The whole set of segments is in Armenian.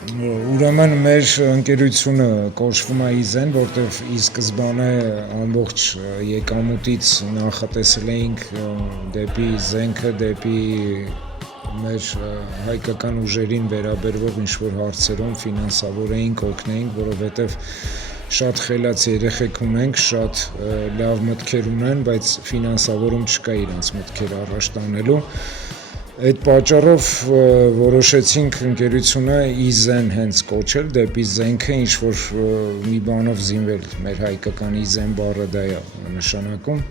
Ուրեմն մեր ընկերությունը կոչվում է Իզեն, որտեղ ի սկզբանե ամբողջ եկամուտից նախատեսել էինք դեպի զենքը, դեպի մեր հայկական ուժերին վերաբերող ինչ-որ հարցերում ֆինանսավորեինք, օգնեինք, որովհետև շատ խելաց երեխեք ունենք, շատ լավ մտքեր ունեն, բայց ֆինանսավորում չկա իրանց մտքեր առաջ տանելու։ Այդ պատճառով որոշեցինք ընկերությունը Իզեն հենց կոչել, դեպի զենքը ինչ-որ մի բանով զինվել, մեր հայկական Իզեն բառը դա է նշանակում։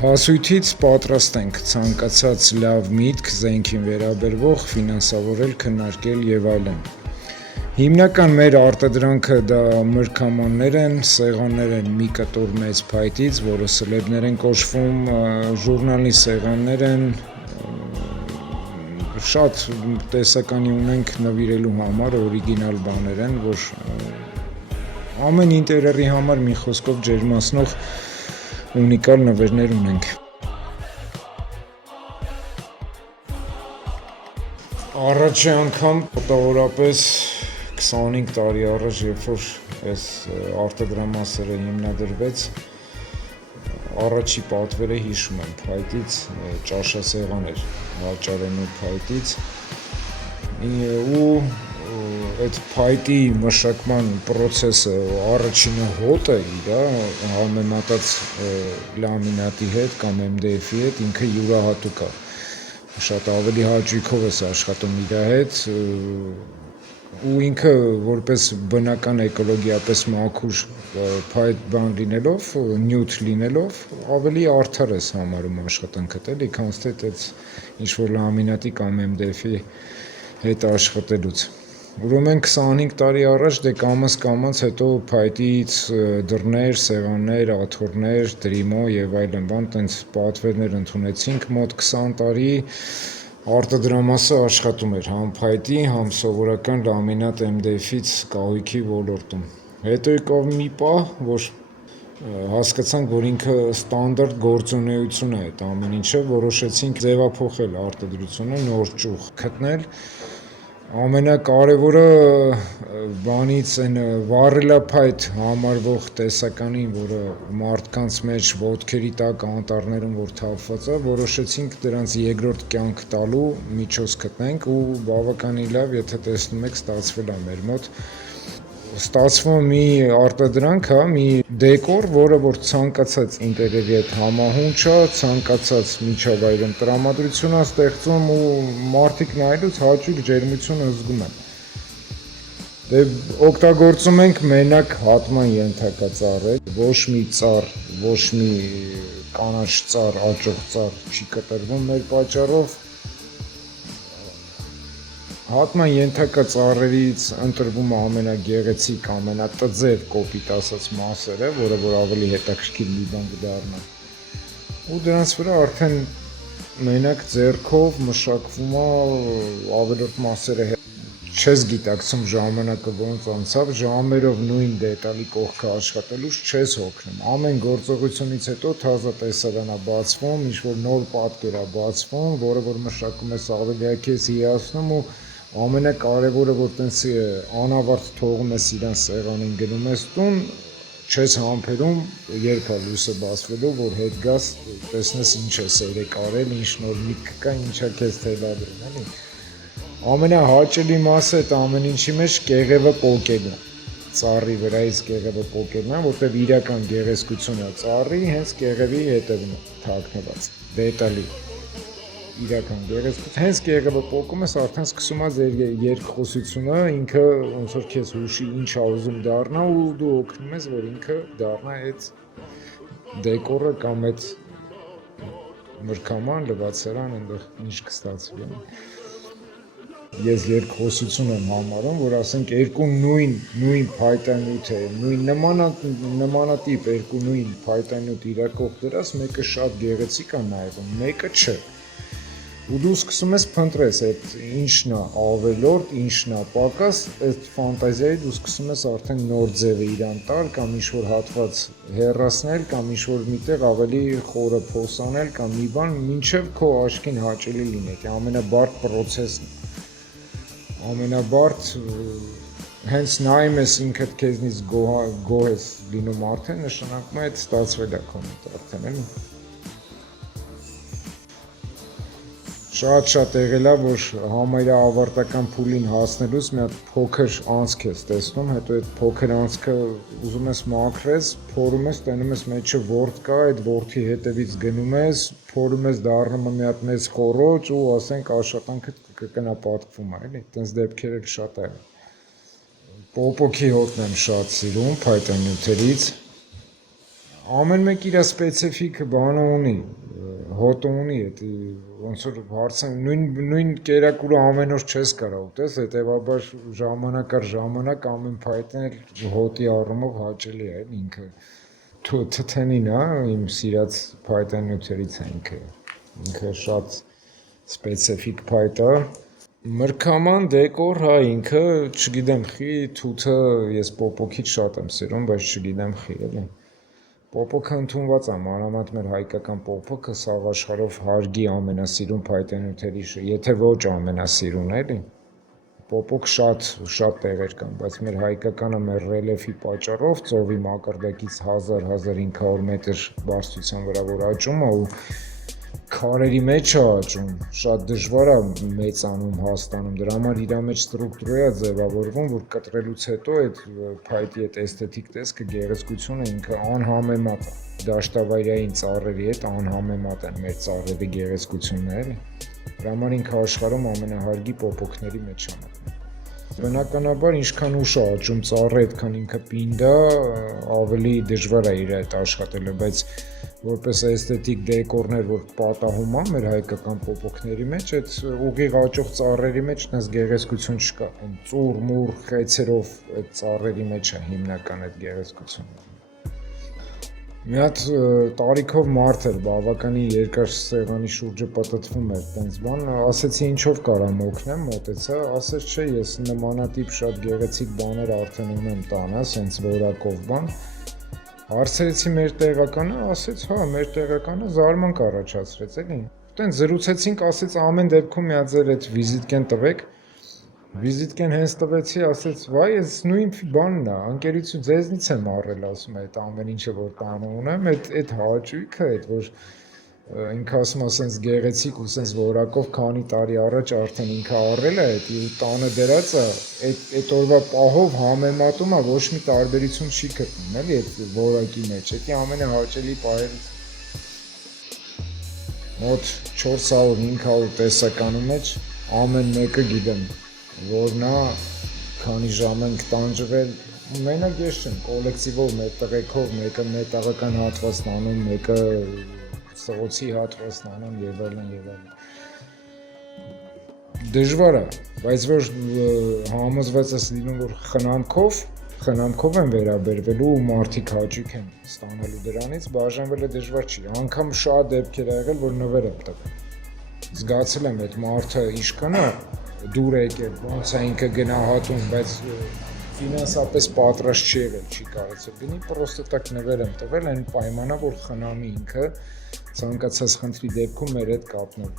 Հասույթից պատրաստ ենք ցանկացած լավ միտք զենքին վերաբերող ֆինանսավորել, քննարկել եւ այլն։ Հիմնական մեր արտադրանքը դա մրգամաններ են, սեղաններ են մի կտոր մեծ փայտից, որը սլեբներ են կոչվում, ժուրնալի սեղաններ են, շատ տեսականի ունենք նվիրելու համար, օրիգինալ բաներ են, որ ամեն ինտերիերի համար մի խոսքով ջերմացնող ունիկալ նվերներ ունենք։ Առաջի անգամ մոտավորապես 25 տարի առաջ, երբ որ այս արտադրամասերը հիմնադրվեց, առաջի պատվերը հիշում եմ փայտից, ճաշասեղան էր վաճառելու փայտից ու այդ փայտի մշակման process-ը առաջինը հոտը իրա համեմատած լամինատի հետ կամ MDF-ի հետ ինքը յուրահատուկ է, շատ ավելի հաճույքով ես աշխատում իրա հետ ու ինքը որպես բնական էկոլոգիապես մաքուր փայտ բան լինելով, նյութ լինելով, ավելի արդար ես համարում աշխատանքդ էլի, քան թե այդ ինչ-որ լամինատի կամ MDF-ի հետ աշխատելուց։ Ուրեմն 25 տարի առաջ դե կամաց հետո փայտից դռներ, սեղաններ, աթոռներ, տրիմո եւ այլն բան, տենց պատվերներ ընդունեցինք, մոտ 20 տարի արտադրամասը աշխատում էր համ փայտի, համ սովորական լամինատ MDF-ից կահույքի ոլորտում։ Հետո եկավ մի պահ, որ հասկացանք, որ ինքը ստանդարտ գործունեություն է այդ ամեն ինչը, որոշեցինք ձևափոխել արտադրությունը, նոր ճյուղ գտնել։ Ամենակարևորը բանից այն վառելափայտ համարվող տեսականին, որը մարդկանց մեջ ոտքերի տակ անտառներում որ թափված է, որոշեցինք դրանց երկրորդ կյանք տալու միջոց գտնենք ու բավականին լավ, եթե տեսնում եք, ստացվել է մեր մոտ։ Ստացվում մի արտադրանք է, մի դեկոր, որը որ ցանկացած ինտերիերի հետ համահունչ է, ցանկացած միջավայրում տրամադրություն է ստեղծում ու մարդիկ նայելուց հաճույք ջերմությունը զգում են։ Դե օգտագործում ենք մենակ հատման ենթակա ծառեր, ոչ մի ծառ, ոչ մի կանաչ ծառ, աճող ծառ չի կտրվում մեր պատճառով։ Հատման ենթակա ծառերից ընտրվում է ամենագեղեցիկ, ամենատձև կոպիտ ասած մասերը, որը որ ավելի հետաքրքիր մի բան կդառնա։ Ու դրանց վրա արդեն մենակ ձեռքով մշակվում է ավելորդ մասերը չես գիտակցում ժամանակը ոնց անցավ, ժամերով նույն դետալի կողքը աշխատելուց չես հոգնում։ Ամեն գործողությունից հետո թազա տեսարան է բացվում, ինչ-որ նոր պատկեր է բացվում, որը որ մշակում ես ավելի քեզ հիացնում ու ամենակարևորը, որ տենց անավարտ թողում ես իրան սեղանին գնում ես տուն, չես համբերում, երբ է լույսը բացվելու, որ հետ գաս, տեսնես ինչ ես երեք արել, ինչ նոր միտք կա, ինչա քեզ թելադրում, էլի։ Ամենահաճելի մասը այդ ամեն ինչի մեջ կեղևը պոկելն է, ծառի վրայից կեղևը պոկելն է, որտեղ իրական գեղեցկությունը ծառի հենց կեղևի հետևն է թաքնված, դետալի, իրական գեղեցկություն, հենց կեղևը պոկում ես, արդեն սկսում է ձեր երկխոսությունը, ինքը ոնց որ քեզ հուշի ինչ ա ուզում դառնա ու դու օգնում ես, որ ինքը դառնա այդ դեկորը կամ այդ մրգաման, լվացարան, այնտեղ ինչ կստացվի։ Ես երկխոսություն եմ համարում, որ ասենք երկու նույն փայտանյութ է, նմանատիպ երկու նույն փայտանյութ իրակող դրած, մեկը շատ գեղեցիկ է նայվում, մեկը չէ։ Ու դու սկսում ես փնտրես այդ ինչն է ավելորդ, ինչն է պակաս, այդ ֆանտազիայի դու սկսում ես արդեն նոր ձևը իրան տալ կամ ինչ-որ հատված հեռացնել կամ ինչ-որ միտեղ ավելի խորը փոսանել կամ մի բան, մինչև քո աչքին հաճելի լինի, դա ամենաբարդ պրոցեսն է։ ամենաբարդ հենց նայում ես ինքդ քեզնից գոհ ես լինում արդեն, նշանակում է այդ ստացվել է քո հետ արդեն, էլի։ Շատ եղել է, որ համարյա ավարտական փուլին հասնելուց մի հատ փոքր անցք ես տեսնում, հետո այդ փոքր անցքը ուզում ես մաքրես, փորում ես, տենում ես մեջը ворդ կա, այդ ворդի հետևից գնում ես, փորում ես դառնում է մի հատ մեծ խոռոչ ու ասենք աշխատանքդ կկնապատկվում է, էլի, տենց դեպքեր էլ շատ է։ Պոպոքի հոտն եմ շատ սիրում, փայտանյութերից։ Ամեն մեկ իր սպეციფიկ բանը ունի, հոտը ունի, ոնց որ հարցը նույն կերակուրը ամեն օր չես կարող ուտես, հետեւաբար ժամանակ առ ժամանակ ամեն փայտն էլ հոտի առումով հաճելի է, ինքը թթենին է, իմ սիրած փայտանյութերից է ինքը շատ սպეციფიկ փայտ է։ Մրգաման դեկոր, հա, ինքը, չգիտեմ, խի թութը ես պոպոքից շատ եմ սիրում, բայց չգիտեմ խի, էլի։ Պոպոքը ընդունված է, մանավանդ մեր հայկական պոպոքը սաղ աշխարհով հարգի ամենասիրուն փայտանյութերի, եթե ոչ ամենասիրուն, էլի։ Պոպոք շատ տեղեր կան, բայց մեր հայկականը մեր ռելիեֆի պատճառով ծովի մակարդակից 1000-1500 մետր բարձրության վրա որ աճում է ու քարերի մեջ է աճում, շատ դժվար է մեծանում, հաստանում, դրա համար իր մեջ ստրուկտուրա է ձևավորվում, որ կտրելուց հետո այդ փայտի այդ էսթետիկ տեսքը, գեղեցկությունը ինքը անհամեմատ է, դաշտավայրային ծառերի հետ անհամեմատ են մեր ծառերի գեղեցկությունները, դրա համար ինքը աշխարհում ամենահարգի պոպոքների մեջ է մտնում։ Բնականաբար ինչքան ուշ է աճում ծառը, այդքան ինքը պինդ է, ավելի դժվար է իր հետ աշխատելը, բայց որպես էսթետիկ դեկորներ, որ պատահում է մեր հայկական պոպոքների մեջ, այդ ուղիղ աճող ծառերի մեջ այնպես գեղեցկություն չկա, այն ծուռ, մուռ, խեցերով այդ ծառերի մեջ է հիմնական այդ գեղեցկությունը։ Մի հատ տարիքով մարդ էր, բավականին երկար սեղանի շուրջը պտտվում էր, տենց բան, ասեցի ինչով կարամ օգնեմ, մոտեցա, ասեց չէ, ես նմանատիպ շատ գեղեցիկ բաներ արդեն ունեմ տանը, սենց որակով բան, հարցրեցի մեր տեղականը, ասեց հա, մեր տեղականը զարմանք առաջացրեց, էլի, տենց զրուցեցինք, ասեց ամեն դեպքում մի հատ ձեր այդ վիզիտկեն տվեք, վիզիտկեն հենց տվեցի, ասեց վայ, ես նույն բանն է, ընկերություն ձեզնից եմ առել, ասում է, այդ ամեն ինչը որ տանը ունեմ, այդ հաճույքը, այդ որ ինքը ասում է, սենց գեղեցիկ ու սենց որակով քանի տարի առաջ արդեն ինքը առել է, այդ ու տանը դրած է, այդ օրվա պահով համեմատում է, ոչ մի տարբերություն չի գտնում, էլի այդ որակի մեջ, դա ամենահաճելի պահերից մոտ 400-500 տեսականի մեջ ամեն մեկը գիտեմ, որ նա քանի ժամ ենք տանջվել, մենակ ես չեմ, կոլեկտիվով մեր տղեկով, մեկը մետաղական հատվածն անում, մեկը սղոցի հատվածն անում եւ այլն եւ այլն։ Դժվար է, բայց որ համոզված ես լինում, որ խնամքով են վերաբերվելու ու մարդիկ հաճույք են ստանալու դրանից, բաժանվելը դժվար չի, անգամ շատ դեպքեր ա եղել, որ նվեր եմ տվել։ Զգացել եմ այդ մարդը ինչքան է դուր է եկել, ոնց է ինքը գնահատում, բայց ֆինանսապես պատրաստ չի եղել, չի կարողացել գնի, պրոստը տակ նվեր եմ տվել, այն պայմանա, որ խնամի ինքը ցանկացած խնդրի դեպքում մեր հետ կապնել։